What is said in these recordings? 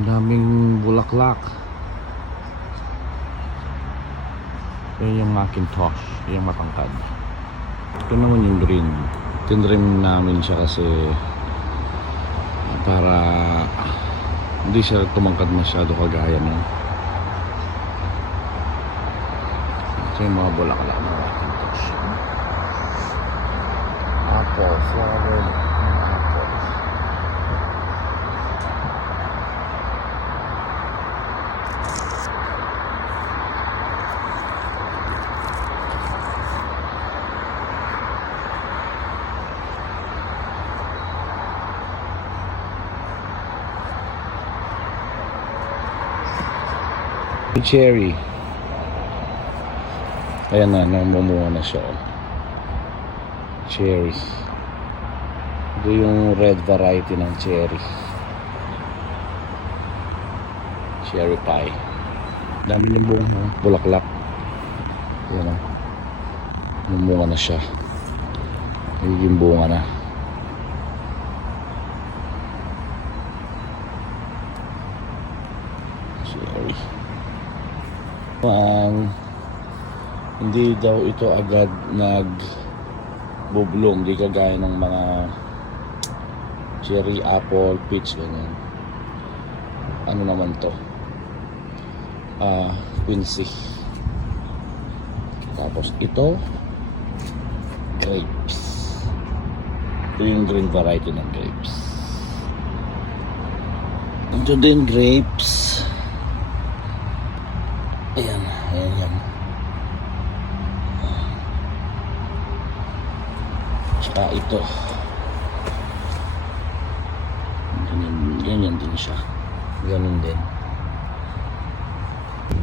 Ang daming bulaklak. Yan yung Macintosh, yung matangkad. Ito naman yung green. Tinrim namin siya kasi para hindi siya tumangkad masyado kagaya nun. Ito yung mga bulaklak ng Macintosh. Apple, flower, apple. Cherry. Ayan na, namumuha na siya. Cherry. Ito yung red variety ng cherry. Cherry pie. Dami ng bunga, bulaklak. Ayan na. Namunga na siya. Nagiging bunga na. Cherry. Hindi daw ito agad nagbublong, di kagaya ng mga cherry, apple, peach, ganyan. Ano naman to? Quincy. Tapos ito grapes. Ito yung green variety ng grapes. Ito din grapes. Ayan, ayan, ayan. Tsaka ito. Ganyan din siya. Ganun din.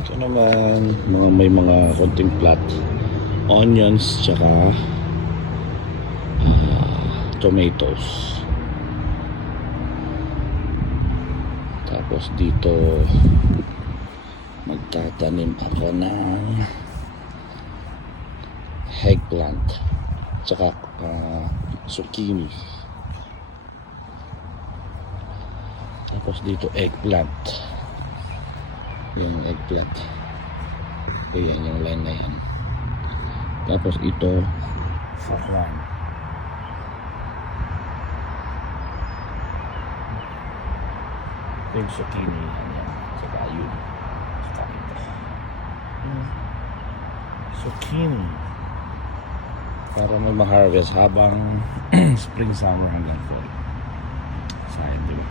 Ito naman, may mga konting plat. Onions, tsaka tomatoes. Tapos dito magtatanim ako ng eggplant tsaka zucchini. Tapos dito eggplant. Yung eggplant. Ayan yung line na yan. Tapos ito sakwan. Yung zucchini. Ayan. Tsaka yun. Zucchini para may ma-harvest habang spring, summer hanggang fall. Sayang, diba?